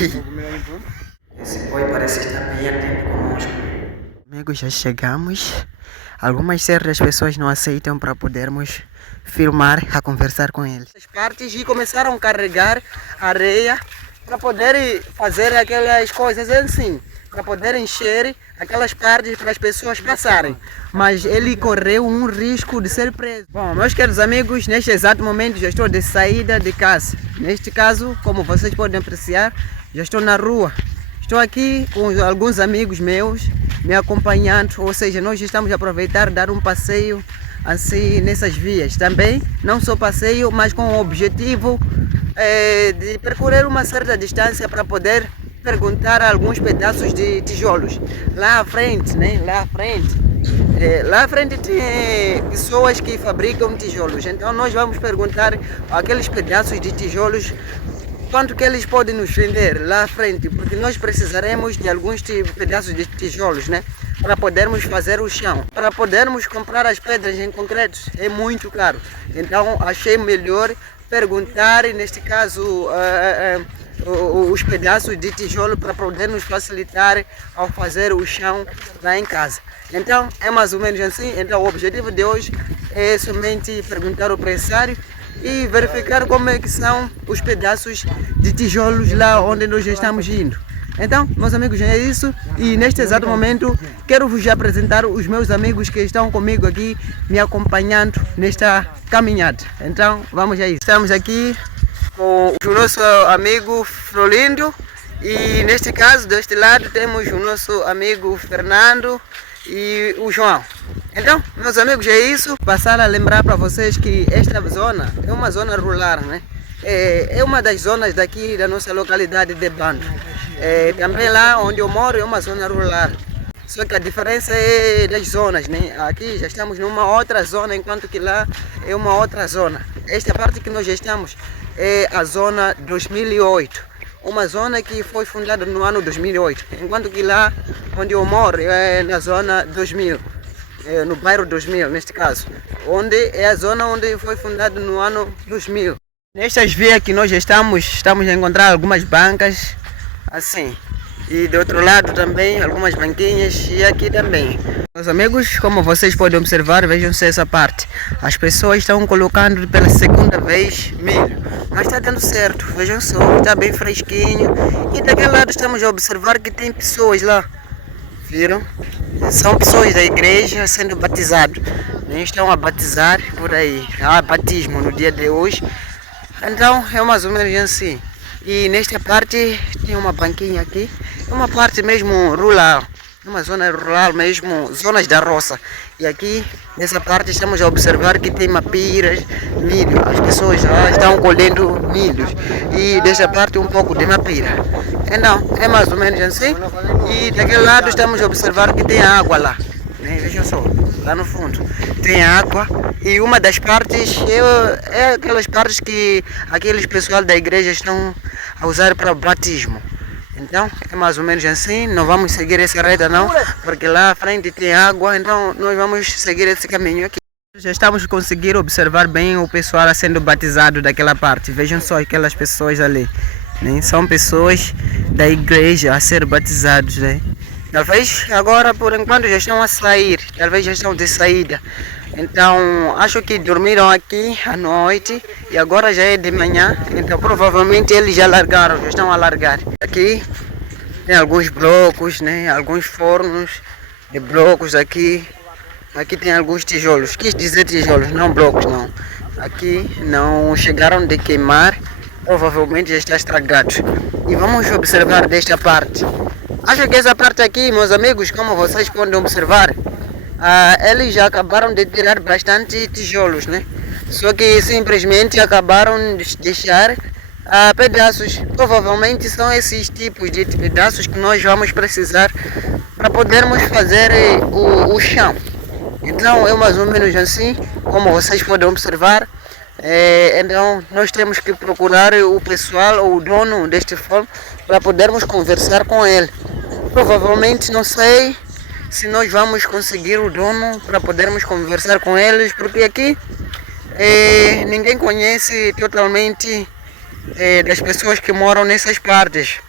Esse boy parece estar bem atento conosco. Amigos, já chegamos. Algumas certas pessoas não aceitam para podermos filmar a conversar com eles. As partes e começaram a carregar areia para poder fazer aquelas coisas assim, para poder encher aquelas partes para as pessoas passarem. Mas ele correu um risco de ser preso. Bom, meus queridos amigos, neste exato momento já estou de saída de casa. Neste caso, como vocês podem apreciar, já estou na rua. Estou aqui com alguns amigos meus me acompanhando, ou seja, nós estamos a aproveitar dar um passeio assim nessas vias. Também, não só passeio, mas com o objetivo de percorrer uma certa distância para poder perguntar alguns pedaços de tijolos. Lá à frente, né? Lá à frente tem pessoas que fabricam tijolos. Então nós vamos perguntar aqueles pedaços de tijolos quanto que eles podem nos vender lá à frente, porque nós precisaremos de alguns pedaços de tijolos, né? Para podermos fazer o chão. Para podermos comprar as pedras em concreto é muito caro. Então achei melhor perguntar, neste caso, os pedaços de tijolo para poder nos facilitar ao fazer o chão lá em casa. Então é mais ou menos assim. Então o objetivo de hoje é somente perguntar ao empresário e verificar como é que são os pedaços de tijolos lá onde nós estamos indo. Então, meus amigos, é isso. E neste exato momento quero vos apresentar os meus amigos que estão comigo aqui, me acompanhando nesta caminhada. Então, vamos aí. Estamos aqui com o nosso amigo Frolindo e neste caso, deste lado, temos o nosso amigo Fernando e o João. Então, meus amigos, é isso. Passar a lembrar para vocês que esta zona é uma zona rural, né? É uma das zonas daqui da nossa localidade de Bando. Também lá onde eu moro é uma zona rural. Só que a diferença é das zonas, né? Aqui já estamos numa outra zona, enquanto que lá é uma outra zona. Esta parte que nós já estamos é a zona 2008. Uma zona que foi fundada no ano 2008. Enquanto que lá onde eu moro é na zona 2000. No bairro 2000, neste caso, onde é a zona onde foi fundado no ano 2000. Nestas vias que nós estamos a encontrar algumas bancas, assim, e do outro lado também algumas banquinhas e aqui também. Meus amigos, como vocês podem observar, vejam-se essa parte. As pessoas estão colocando pela segunda vez milho, mas está dando certo, vejam só, está bem fresquinho. E daquele lado estamos a observar que tem pessoas lá. Viram? São pessoas da igreja sendo batizados. Estão a batizar por aí. Há batismo no dia de hoje. Então é mais ou menos assim. E nesta parte tem uma banquinha aqui. É uma parte mesmo rural. É uma zona rural mesmo, zonas da roça. E aqui nessa parte estamos a observar que tem mapiras, milho. As pessoas lá estão colhendo milhos. E desta parte um pouco de mapira. Então é mais ou menos assim. E daquele lado estamos a observar que tem água lá. Vejam só, lá no fundo tem água. E uma das partes é aquelas partes que aqueles pessoal da igreja estão a usar para batismo. Então é mais ou menos assim. Não vamos seguir essa reta não, porque lá à frente tem água. Então nós vamos seguir esse caminho aqui. Já estamos a conseguir observar bem o pessoal sendo batizado daquela parte. Vejam só aquelas pessoas ali, né? São pessoas da igreja a ser batizados, né? Talvez agora por enquanto já estão a sair, talvez já estão de saída. Então acho que dormiram aqui à noite e agora já é de manhã. Então provavelmente eles já largaram, já estão a largar. Aqui tem alguns blocos, né? Alguns fornos de blocos aqui. Aqui tem alguns tijolos, quis dizer tijolos, não blocos não. Aqui não chegaram de queimar, provavelmente já está estragado. E vamos observar desta parte. Acho que essa parte aqui, meus amigos, como vocês podem observar, eles já acabaram de tirar bastante tijolos, né? Só que simplesmente acabaram de deixar pedaços. Provavelmente são esses tipos de pedaços que nós vamos precisar para podermos fazer o chão. Então é mais ou menos assim, como vocês podem observar. Então nós temos que procurar o pessoal ou o dono deste forno para podermos conversar com ele. Provavelmente não sei se nós vamos conseguir o dono para podermos conversar com eles, porque aqui ninguém conhece totalmente das pessoas que moram nessas partes.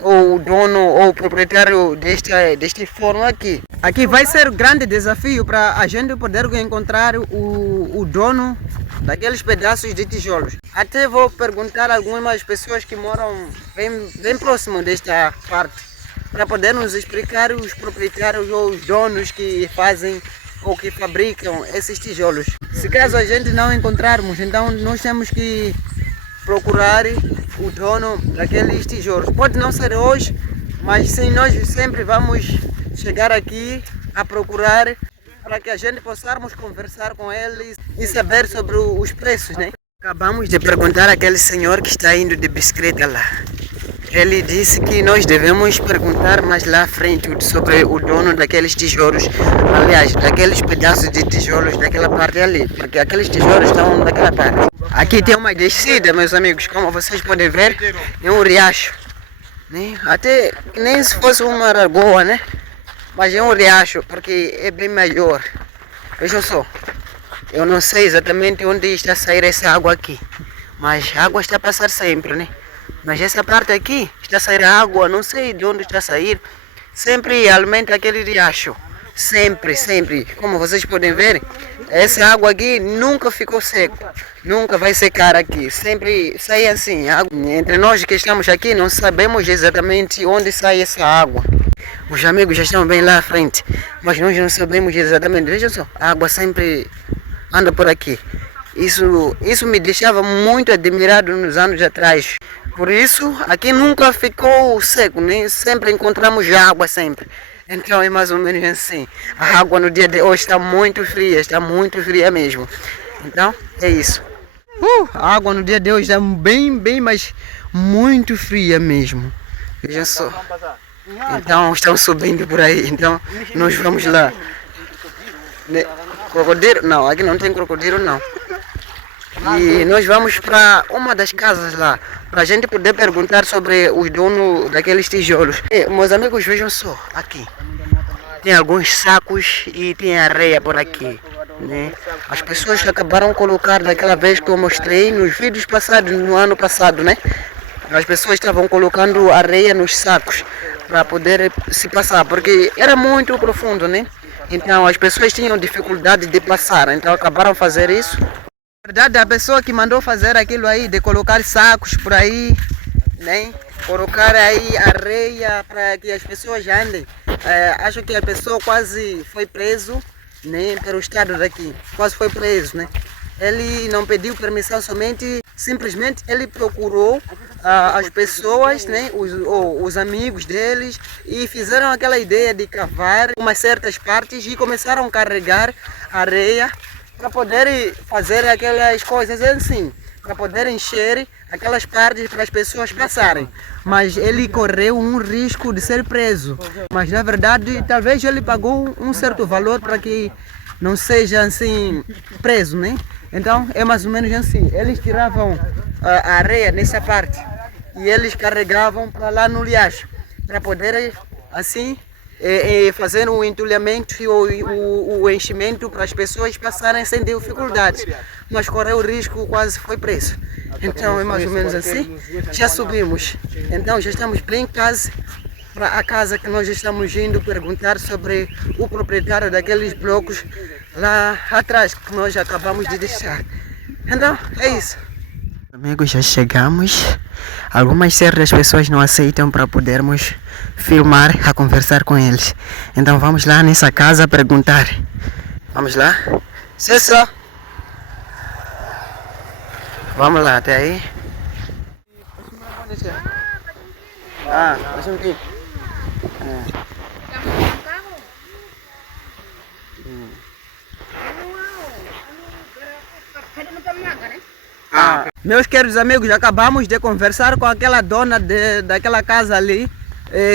ou o dono ou o proprietário deste forno aqui. Aqui vai ser um grande desafio para a gente poder encontrar o dono daqueles pedaços de tijolos. Até vou perguntar a algumas pessoas que moram bem próximo desta parte, para poder nos explicar os proprietários ou os donos que fazem ou que fabricam esses tijolos. Se caso a gente não encontrarmos, então nós temos que procurar o dono daqueles tijolos. Pode não ser hoje, mas sim, nós sempre vamos chegar aqui a procurar para que a gente possamos conversar com eles e saber sobre os preços, né? Acabamos de perguntar àquele senhor que está indo de bicicleta lá. Ele disse que nós devemos perguntar mais lá à frente sobre o dono daqueles tijolos. Aliás, daqueles pedaços de tijolos daquela parte ali, porque aqueles tijolos estão daquela parte. Aqui tem uma descida, meus amigos, como vocês podem ver, é um riacho, né? Até nem se fosse uma lagoa, né? Mas é um riacho, porque é bem maior. Vejam só, eu não sei exatamente onde está a sair essa água aqui, mas a água está a passar sempre, né? Mas essa parte aqui está a sair água, não sei de onde está a sair, sempre alimenta aquele riacho. Sempre, sempre. Como vocês podem ver, essa água aqui nunca ficou seca, nunca vai secar aqui. Sempre sai assim. Entre nós que estamos aqui não sabemos exatamente onde sai essa água. Os amigos já estão bem lá à frente, mas nós não sabemos exatamente. Veja só, a água sempre anda por aqui. Isso me deixava muito admirado nos anos atrás. Por isso, aqui nunca ficou seco, né? Sempre encontramos água sempre. Então é mais ou menos assim. A água no dia de hoje está muito fria mesmo. Então é isso. A água no dia de hoje está bem, mas muito fria mesmo. Veja só. Então estão subindo por aí. Então nós vamos lá. Crocodilo? Não, aqui não tem crocodilo não. E nós vamos para uma das casas lá, para a gente poder perguntar sobre os donos daqueles tijolos. Meus amigos, vejam só, aqui tem alguns sacos e tem areia por aqui, né? As pessoas acabaram de colocar daquela vez que eu mostrei nos vídeos passados, no ano passado, né? As pessoas estavam colocando areia nos sacos para poder se passar, porque era muito profundo, né? Então as pessoas tinham dificuldade de passar, então acabaram de fazer isso. Na verdade, a pessoa que mandou fazer aquilo aí, de colocar sacos por aí, né? Colocar aí areia para que as pessoas andem. Acho que a pessoa quase foi preso, né? Pelo estado daqui, quase foi preso, né? Ele não pediu permissão somente, simplesmente ele procurou as pessoas, né? Os amigos deles, e fizeram aquela ideia de cavar umas certas partes e começaram a carregar areia para poder fazer aquelas coisas assim, para poder encher aquelas partes para as pessoas passarem. Mas ele correu um risco de ser preso. Mas na verdade, talvez ele pagou um certo valor para que não seja assim preso, né? Então é mais ou menos assim. Eles tiravam a areia nessa parte e eles carregavam para lá no riacho, para poder assim fazer o entulhamento e o enchimento para as pessoas passarem sem dificuldades. Mas correu o risco, quase foi preso. Então é mais ou menos assim. Já subimos, então já estamos bem quase para a casa que nós estamos indo perguntar sobre o proprietário daqueles blocos lá atrás que nós acabamos de deixar. Então é isso. Amigos, já chegamos. Algumas certas pessoas não aceitam para podermos filmar, a conversar com eles. Então vamos lá nessa casa perguntar. Vamos lá? Cessa! Vamos lá, até aí. Deixa eu ver. Meus queridos amigos, acabamos de conversar com aquela dona daquela casa ali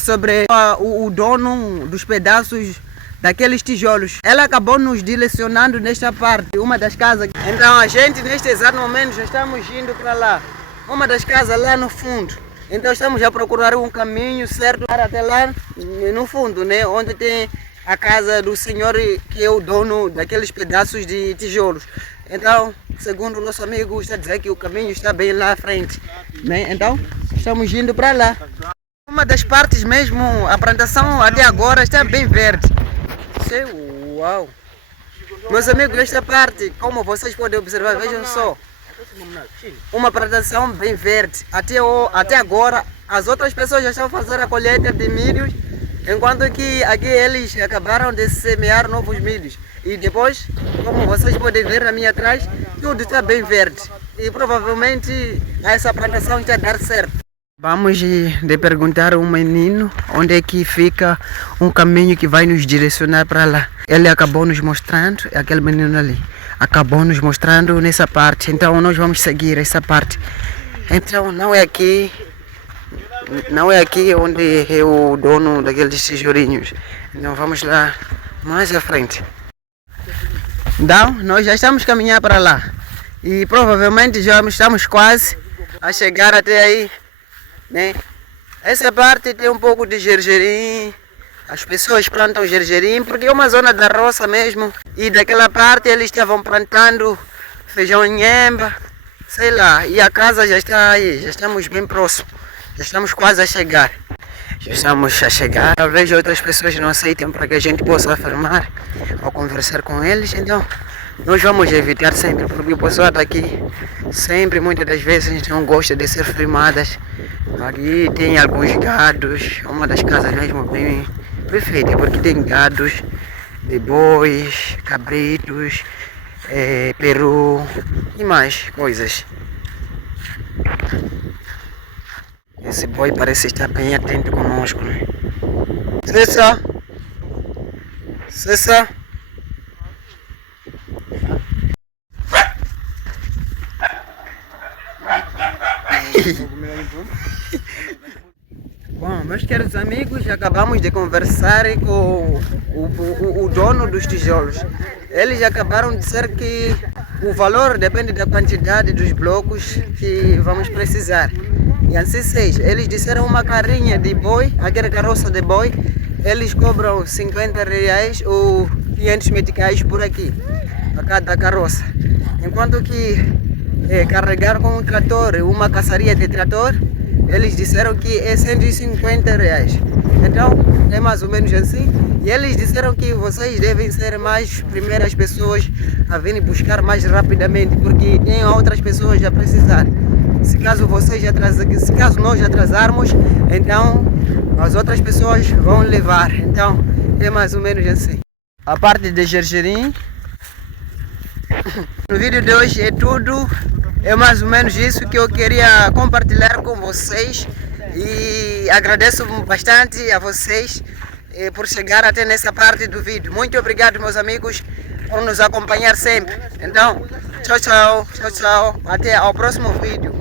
sobre o dono dos pedaços daqueles tijolos. Ela acabou nos direcionando nesta parte, uma das casas. Então a gente neste exato momento já estamos indo para lá, uma das casas lá no fundo. Então estamos a procurar um caminho certo para até lá no fundo, né? Onde tem a casa do senhor que é o dono daqueles pedaços de tijolos. Então, segundo o nosso amigo, está a dizer que o caminho está bem lá à frente, né? Então, estamos indo para lá. Uma das partes mesmo, a plantação até agora está bem verde. Uau! Meus amigos, esta parte, como vocês podem observar, vejam só. Uma plantação bem verde. Até agora, as outras pessoas já estão fazendo a colheita de milhos, enquanto que aqui eles acabaram de semear novos milhos. E depois, como vocês podem ver na minha atrás, tudo está bem verde. E provavelmente essa plantação está a dar certo. Vamos de perguntar ao menino onde é que fica um caminho que vai nos direcionar para lá. Ele acabou nos mostrando, aquele menino ali, acabou nos mostrando nessa parte. Então nós vamos seguir essa parte. Então não é aqui onde é o dono daqueles tijolinhos. Então vamos lá mais à frente. Então nós já estamos caminhando para lá. E provavelmente já estamos quase a chegar até aí. Né? Essa parte tem um pouco de gergelim, as pessoas plantam gergelim porque é uma zona da roça mesmo, e daquela parte eles estavam plantando feijão nhemba, sei lá, e a casa já está aí, já estamos bem próximos, já estamos quase a chegar. Talvez outras pessoas não aceitem para que a gente possa filmar ou conversar com eles, então nós vamos evitar sempre, porque o pessoal daqui sempre, muitas das vezes, não gosta de ser filmadas. Aqui tem alguns gados, uma das casas mesmo bem perfeita, porque tem gados de bois, cabritos, peru e mais coisas. Esse boi parece estar bem atento conosco, né? Cessa! Bom, meus queridos amigos, acabamos de conversar com o dono dos tijolos. Eles acabaram de dizer que o valor depende da quantidade dos blocos que vamos precisar. E assim seja, eles disseram uma carrinha de boi, aquela carroça de boi, eles cobram 50 reais ou 500 meticais por aqui, a cada carroça. Enquanto que carregar com um trator, uma caçaria de trator, eles disseram que é 150 reais. Então é mais ou menos assim. E eles disseram que vocês devem ser mais primeiras pessoas a virem buscar mais rapidamente, porque tem outras pessoas a precisar. Se caso nós atrasarmos, então as outras pessoas vão levar. Então é mais ou menos assim. A parte de gergelim, no vídeo de hoje é tudo. É mais ou menos isso que eu queria compartilhar com vocês. E agradeço bastante a vocês por chegar até nessa parte do vídeo. Muito obrigado, meus amigos, por nos acompanhar sempre. Então, tchau, tchau. Até ao próximo vídeo.